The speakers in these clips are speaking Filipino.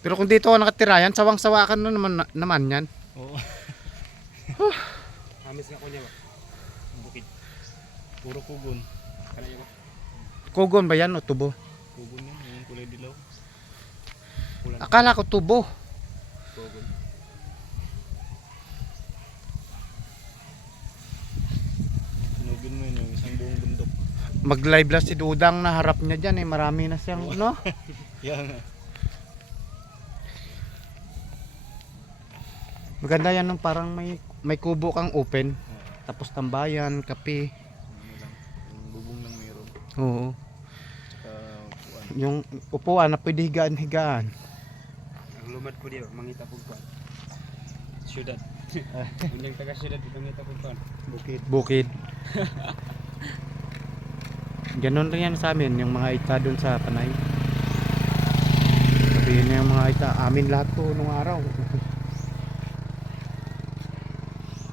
Pero kung dito ka nakatira yan, sawang-sawa ka na naman yan. Oo. Amis nga ko niya ba? Ang bukid. Puro kugon. Kanaya ba? Kugon ba yan o tubo? Kugon yan, yung kulay dilaw. Akala ko tubo. Kugon. Sunugin mo yun, yung isang buong bundok. Mag-live lang si Dudang na harap niya dyan eh. Marami na siyang, no? Yan. Maganda yan nung parang may kubo kang open. Tapos tambayan, kape. Ano lang, yung bubong lang meron. Oo. Tsaka kuan. Yung upuan na pwede higaan-higaan. Ang lumad ko diyo, mangita po kuan. Syudad. Unyang taga syudad, mangita po kuan. Bukid. Bukid. Ganon rin yan sa amin, yung mga ita dun sa Panay. Sabihin na yung mga ita, amin lahat to nung araw.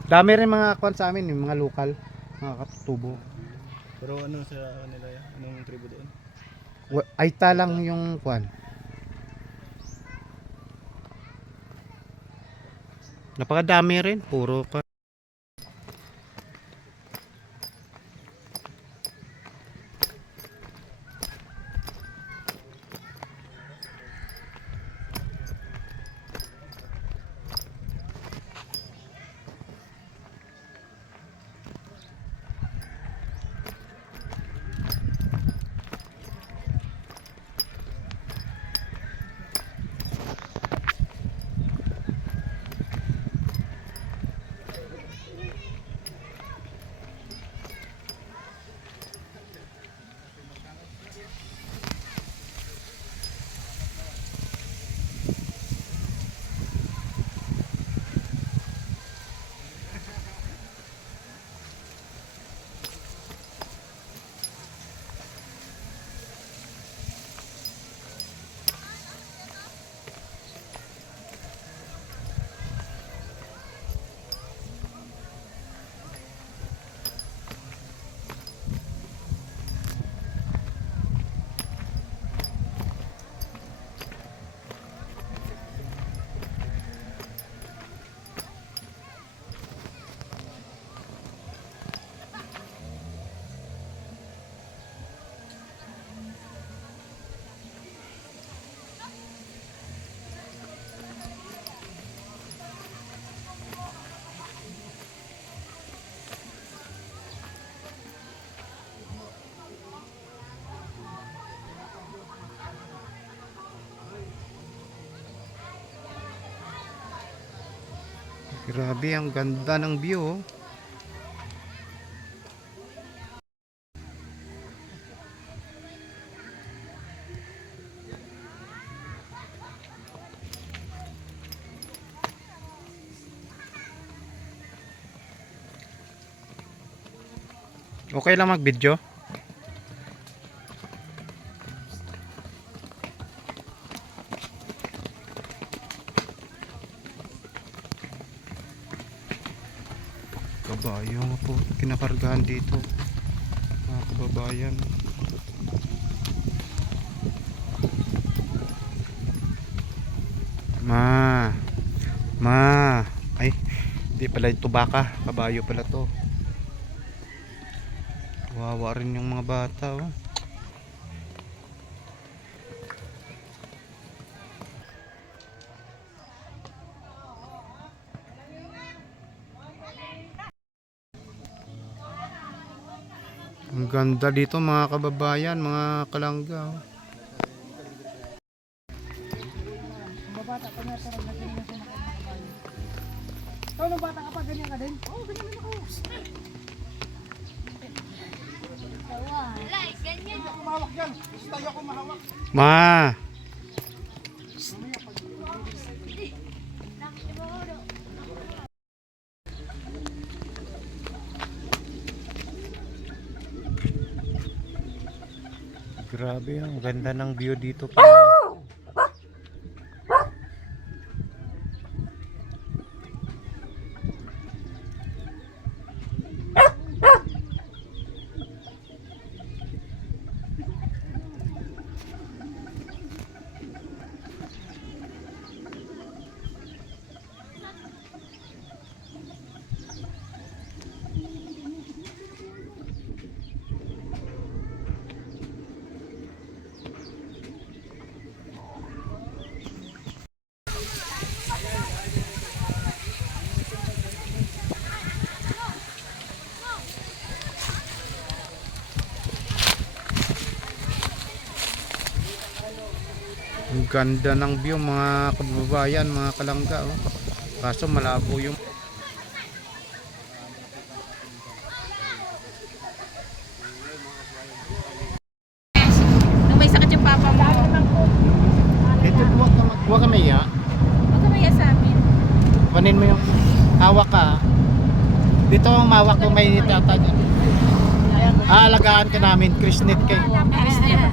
Dami rin mga kwan sa amin, yung mga lokal, mga katutubo. Pero ano sa kanila yan? Anong tribo doon? Aita lang yung kwan. Napakadami rin, puro pa. Grabe, ang ganda ng view. Oh. Okay lang mag-video. Kabayo nga po kinakargahan dito, mga kababayan. Ay, hindi pala ito baka, kabayo pala to. Wawa rin yung mga bata. Oh. Ang ganda dito mga kababayan, mga kalangga. Oh. Bata pa nga parang ganyan na siya nakakabayo. Ikaw nung bata ka pa, ganyan ka din? Oo, ganyan din ako. Like, ganyan. Ako mahawak yan. Tayo ako mahawak. Ma, grabe, ang ganda ng view dito. Ang ganda ng view mga kababayan, mga kalangga. Oh. Kaso malabo yung Nung may sakit yung papa mo, ito, huwag ka maya. huwag ka maya sa amin. Kunin mo yung hawak ka. Dito ang mawak ko may tata dyan. Aalagaan ka namin, Krisnit kay. Christine.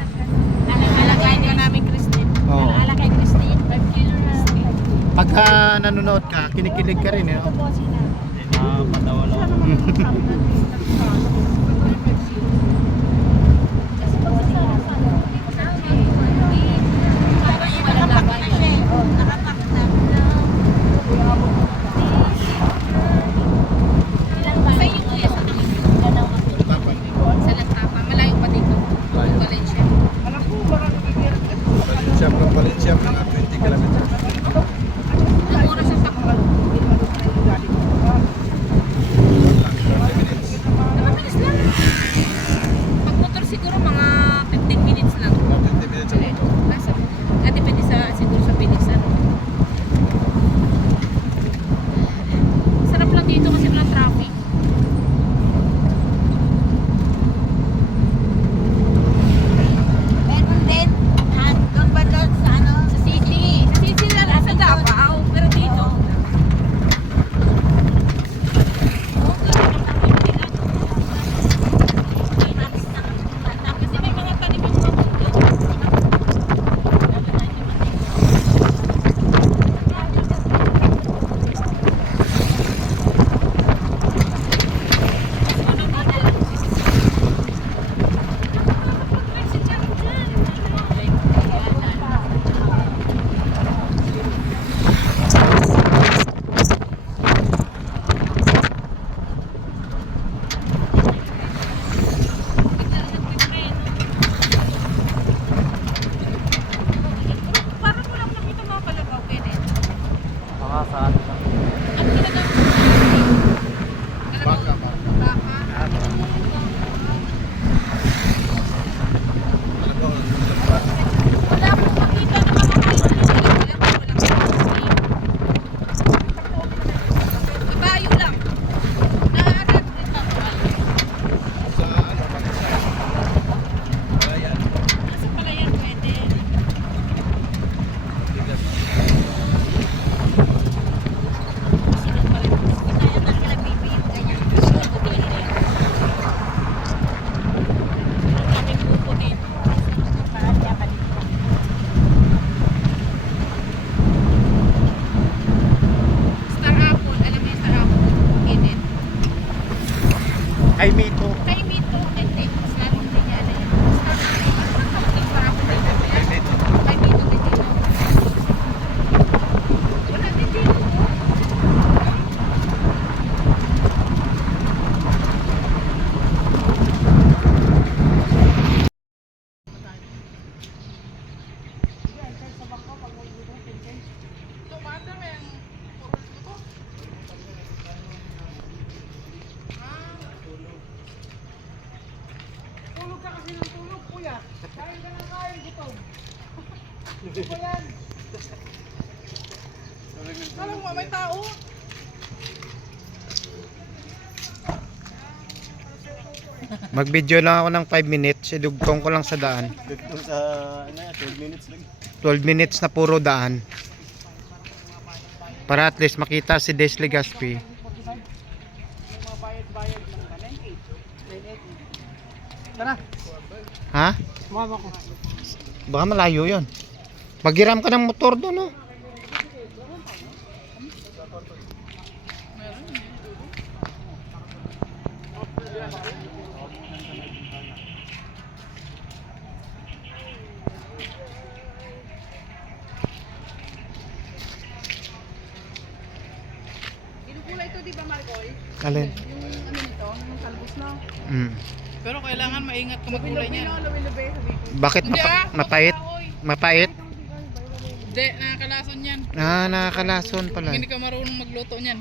Alakain ka namin, Christine. Oo. Alakay, Christine. 5 kilo na. Pagka nanonood ka, kinikilig ka rin. Eh. Oh. Patawa lang ako. Valencia, mga 20 kilometers. Pag motor siguro mga 15 minutes lang. 20 minutes sa motor. Depende sa siguro sa bilisan. Sarap lang dito kasi walang traffic. Meron din. Doon ba doon sa ano? Sa city. Sa city lang sa Davao. Pero dito. Kasi may mga tanim yung mga bundok. Parang wala ko nakita mga kalabaw, Kenneth. Baka saan lang. Ano talaga? Baka, Baka. Wala akong makita ng mga kabayo lang. Naaarap din ba? sa ano, Palayan. Nasa palayan pwede. Sino pa rin? Kaya na sila bibig ganyan. Ang daming buko dito. Para siya balik. Star apple. Alam mo yung star apple? Kenneth. Ay, Mito. Kay Mito. Hindi. Mas lalo hindi niya alam yan. Star apple. Ano tawag yung star apple dito? Kay Mito din dito. Wala din dito. Tulog ka kasi ng tulog, kuya. Kain ka ng kain, gutom. Ano ba yan? Alam mo, may tao. Mag-video lang ako ng 5 minutes. Idugtong ko lang sa daan. Dito sa, ano, 12 minutes lang. 12 minutes na puro daan. Para at least makita si Des Legazpi. Yung mga bayad-bayad lang ka. 9.8. Tara, Ha? sumama ko. Baka malayo yon. Maghiram ka ng motor doon, no? Inukula ito, di ba, Marcol? Alin? Yung ano nito, yung talbos na. Mm. Pero kailangan maingat ka magkulay niyan. Luwi-luwi, sabi ko. Bakit mapait? Mapait? Hindi, nakakalason yan. Ah, nakakalason pala. Hindi ka marunong magluto niyan.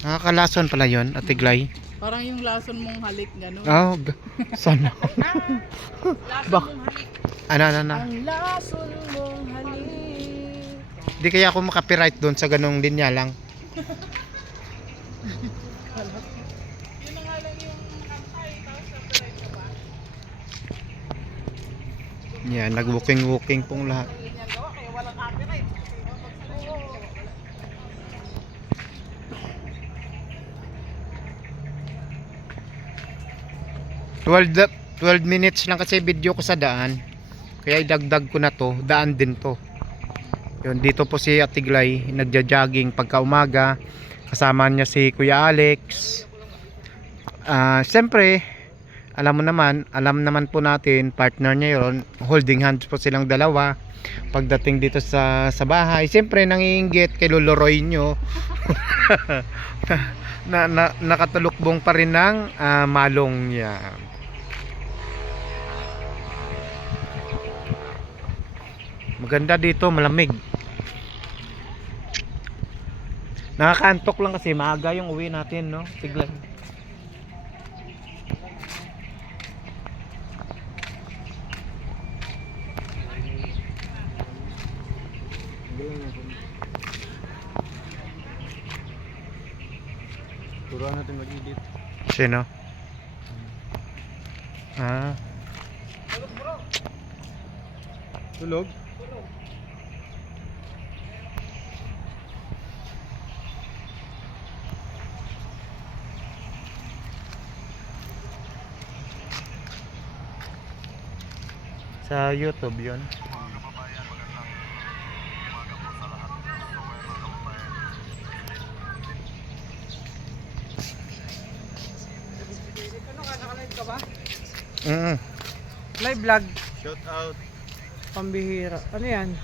Nakakalason pala yon, Ate Glay. Parang yung lason mong halik, gano'n. Oh, sana. Lason mong halik. Ano. Ang lason mong halik. Di kaya ako makapiright doon sa ganong linya lang. Yan, nag-walking pong lahat. Kaya walang copyright. 12 minutes lang kasi video ko sa daan. Kaya idagdag ko na to, daan din to. Yun, dito po si Atiglay, nagja-jogging pagka umaga. Kasama niya si Kuya Alex. Siyempre, alam naman po natin, partner niya yun. Holding hands po silang dalawa. Pagdating dito sa bahay, siyempre nangiinggit kay Lolo Roy nyo. Nakatulukbong pa rin ng malong niya. Maganda dito, malamig. Nakakaantok lang kasi maaga yung uwi natin, no? Tiglan. Turuan natin mag-edit. Sino? Tulog? Sa YouTube yun. Ano ka, naka-live ka ba? Live vlog. Shout out. Pambihira. Ano yan?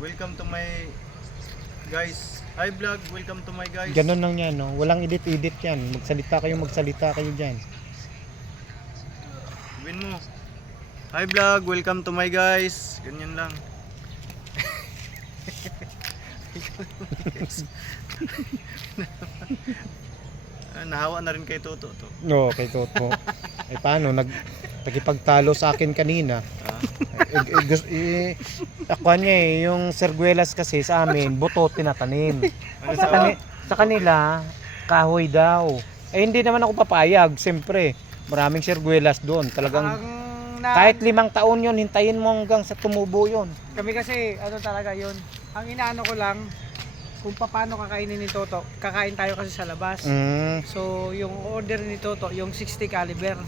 Welcome to my guys. Hi vlog, welcome to my guys. Ganun lang yan, no? Walang edit yan. Magsalita kayo dyan. Win mo. Hi vlog, welcome to my guys. Ganyan lang. Nahawa na rin kay Toto to. No, kay Toto. Paano? Nagipagtalo sa akin kanina. Ako niya yung serguelas kasi sa amin, buto tinatanim. Sa kanila, kahoy daw. Hindi naman ako papayag, siyempre. Maraming serguelas doon. Talagang kahit 5 taon yun, hintayin mo hanggang sa tumubo yun. Kami kasi, ano talaga yun. Ang inaano ko lang, kung paano kakainin ni Toto. Kakain tayo kasi sa labas. So, yung order ni Toto, yung 60 caliber.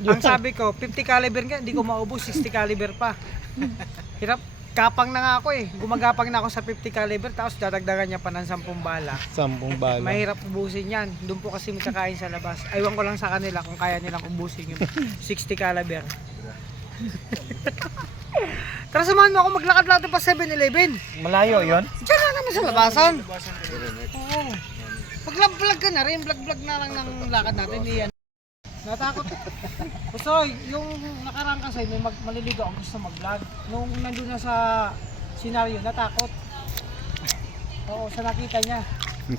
Ang sabi ko, 50 caliber nga, hindi ko maubos, 60 caliber pa. Hirap, gapang na nga ako eh. Gumagapang na ako sa 50 caliber, tapos dadagdagan niya pa ng 10 bala. 10 bala. Mahirap ubusin yan. Doon po kasi kakain sa labas. Aywan ko lang sa kanila kung kaya nilang ubusin yung 60 caliber. Tara, samahan mo ako maglakad-lakad pa 7-Eleven. Malayo yon? Diyan na naman sa labasan. Oo. Pag-vlog ka na rin, vlog na lang ng lakad natin. Hindi yan. Natakot. So, yung nakaraan kasi may maliligo ako gusto mag-vlog. Nung nandun na sa senaryo, natakot. Oo, sa nakita niya.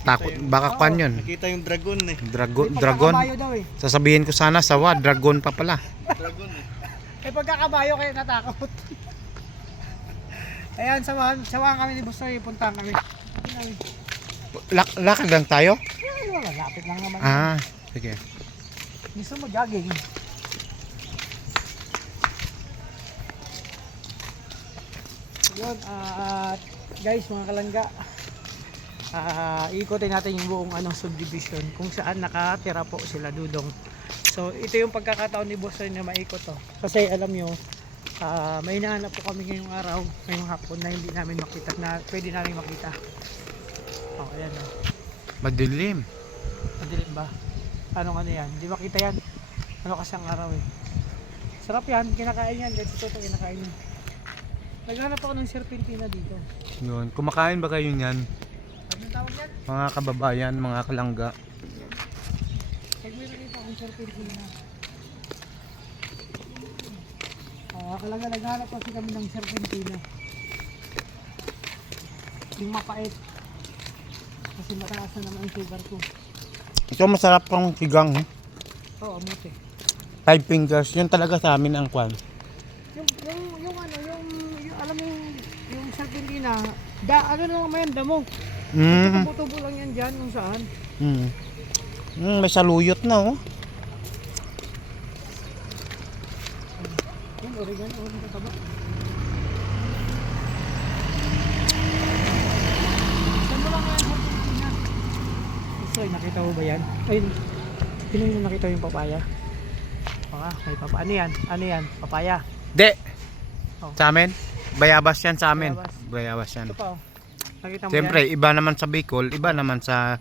Takot, baka kwan yun. Nakita yung dragon eh. Dragon. Pagkakabayo daw eh. Sasabihin ko sana sawa, dragon pa pala. Dragon eh. Pagkakabayo kaya natakot. Ayan, samahan kami ni Bustoy, puntahan kami. Lakad lang tayo? Wala, lapit lang naman. Sige. Gusto mo jogging? Yun, guys, mga kalangga, ikotin natin yung buong subdivision kung saan nakatira po sila Dudong. So ito yung pagkakataon ni Bustoy na maikot to. Kasi alam nyo, may hinahanap po kami ngayong araw, ngayong hapon na hindi namin makita, na pwede namin makita. Ayan o. Madilim. Madilim ba? Ano yan? Hindi makita yan. Ano kasi ang araw eh. Sarap yan, kinakain yan. Dito ito kinakain yan. Naghanap ako ng serpentina dito. Yun. Kumakain ba kayo niyan? Anong tawag yan? Mga kababayan, mga kalangga. Meron dito akong serpentina. Kalaga naghanap kasi kami ng serpentina. Yung mapait. Kasi mataas na naman ang sugar ko. Ito masarap pang sigang. Oo, amote. 5 fingers. Yun talaga sa amin ang kwan. yung alam mo yung serpentina, ano lang naman yan, damo. Mm. Tubo-tubo lang yan dyan kung saan. Mm. May saluyot na oh. Yan, oregano, kataba. Saan mo lang yan serpentina? So, nakita mo ba yan? Ay, pinong mo nakita yung papaya? May papaya. Ano yan? Ano yan? Papaya. De. Oh. Sa amin? Bayabas yan sa amin. Bayabas. Bayabas yan. Ito pa, oh. Nakita mo Siyempre, yan? iba naman sa Bicol, iba naman sa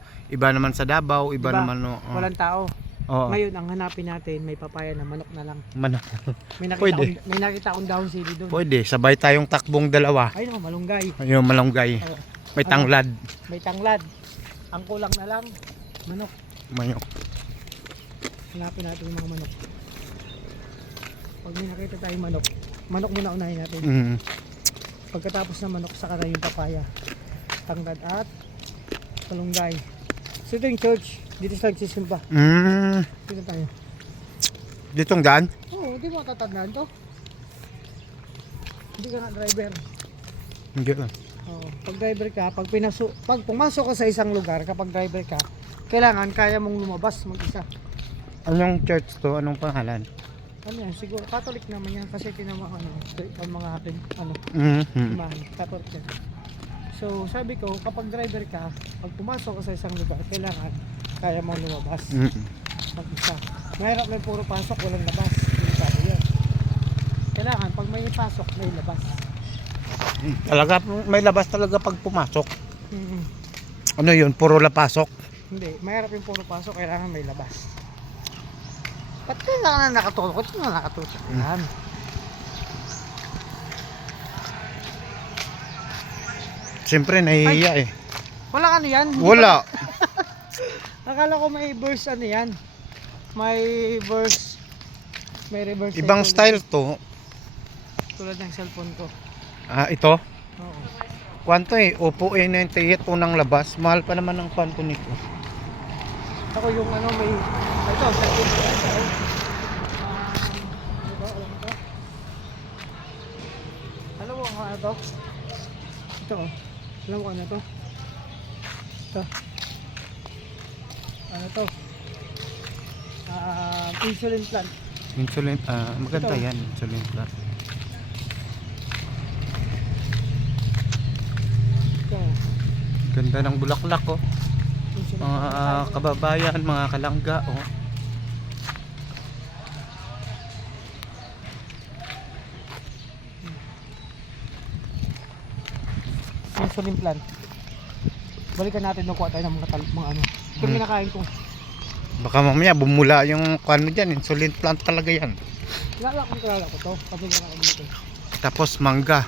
Davao, iba Diba? naman no. Walang tao. Oo. Ngayon, ang hanapin natin, may papaya na manok na lang. Manok. May nakita, Pwede. may nakita akong down sili doon. Pwede, sabay tayong takbong dalawa. Ay naman, malunggay. Yung malunggay. Oo. May tanglad. May tanglad. Ang kulang na lang, manok. Mayok. Hanapin natin yung mga manok. Pag may nakita tayong manok, manok muna unahin natin. Mm. Pagkatapos ng manok, saka na yung papaya, tanglad at malunggay. So ito yung church. Dito sa nagsisimba. Mm. Dito tayo. Ditong daan? Oo, di mo tatandaan to. Hindi ka nga driver. Hindi. Oo, pag driver ka, pag pumasok ka sa isang lugar, kapag driver ka, kailangan kaya mong lumabas mag-isa. Anong church to? Anong pangalan? Ano yan, siguro Catholic naman yan kasi tinama ang mga atin, Mm-hmm. imahan, Catholic yan. So sabi ko, kapag driver ka, pag pumasok ka sa isang lugar, kailangan kaya mong lumabas Mm-hmm. mag-isa. Mahirap may puro pasok, walang labas. Hindi sabi yan. Kailangan pag may pasok, may labas. Talaga, may labas talaga pag pumasok. Mm-hmm. Ano yun? Puro lapasok? Hindi, mahirap yung puro pasok, kailangan may labas. Ba't kailangan na nakatutok? Ito na nakatutok yan. Siyempre, nahihiya eh. Wala ano yan? Wala. Akala ko may verse ano yan. May verse. May reverse. Ibang style to. Tulad ng cellphone ko. Ah, ito? Oo. Kwanto eh? Oppo A98 unang labas. Mahal pa naman ang kwanto nito. Ako yung ano may. Ito, cellphone ko. Ano ba? Alam mo to? Alam mo kung ano to? Ito oh. Alam mo kung ano to? Ito. Ano to? Insulin plant. Insulin, maganda Ito. yan. Insulin plus. Ito. Ganda ng bulaklak oh. Insulin Mga plant. kababayan, mga kalangga oh. Insulin plant. Balikan natin nung kuha tayo ng mga ano. Ito yung kinakain ko. Baka mamaya bumula yung kwan mo dyan. Insulin plant talaga yan. Kilala ko to. Patuloy ako dito. Tapos mangga.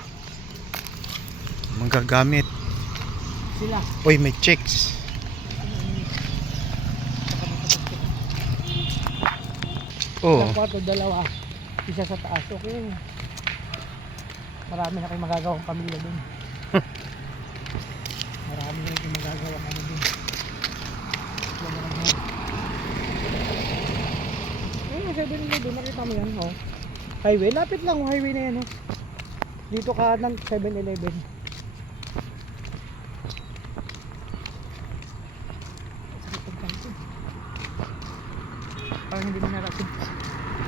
Mangga gamit. Sila. Uy, may chicks. Oh. Ilang kwarto, dalawa. Isa sa taas. Okay. Marami na kayong magagawang pamilya dun. Marami na kayong magagawang ano dun. Ayun, 7-Eleven. Nakita mo yan, oh. Highway. Lapit lang, highway na yan, oh. Dito ka ng 7-Eleven. Parang hindi mo narating.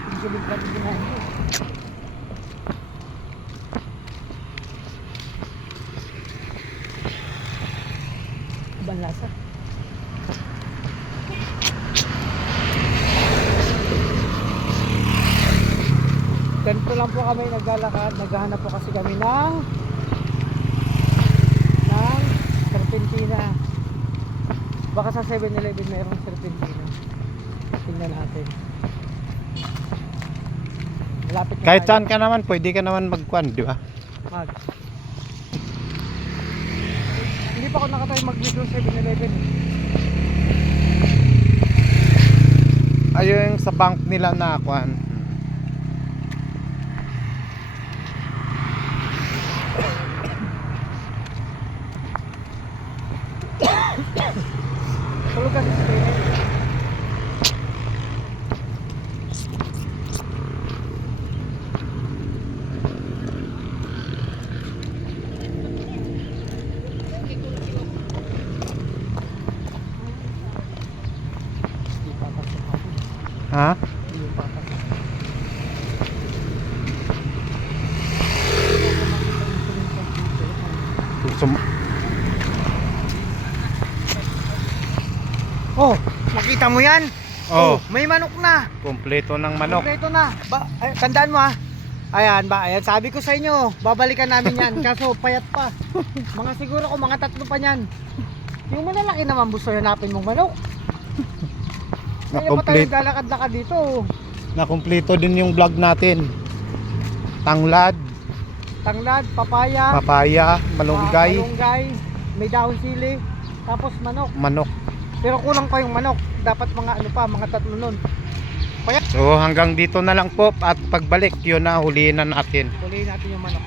Hindi siya bigla din ginahin ko. Ibang lasa. Ganito lang po kami naglalakad. Naghahanap po kasi kami ng serpentina. Baka sa 7-Eleven mayroong serpentina. Tingnan natin. Malapit na Kahit tayo. saan ka naman, pwede ka naman magkwan, di ba? Mag. Hindi pa ako nakatayo mag-video sa 7-Eleven. Ayun sa bank nila na kwan. Tulog ka sa screen. Ha? Yung patas. Oh, makita mo yan? Oh, May manok na. kompleto ng manok. Kompleto na. Tandaan mo ha. Ayan ba, ayan sabi ko sa inyo, babalikan namin yan. Kaso payat pa. Mga siguro ko mga 3 pa niyan. Yung malalaki naman gusto hanapin mong manok. Kaya ba tayo Na-complete, galakad-lakad dito? na-kompleto din yung vlog natin. Tanglad, Tanglad, papaya, papaya, malunggay, malunggay, may dahon sili, tapos manok. manok. Pero kulang pa yung manok. Dapat mga ano pa, mga 3 nun. So hanggang dito na lang po at pagbalik yun na huliin na natin. Huliin natin yung manok.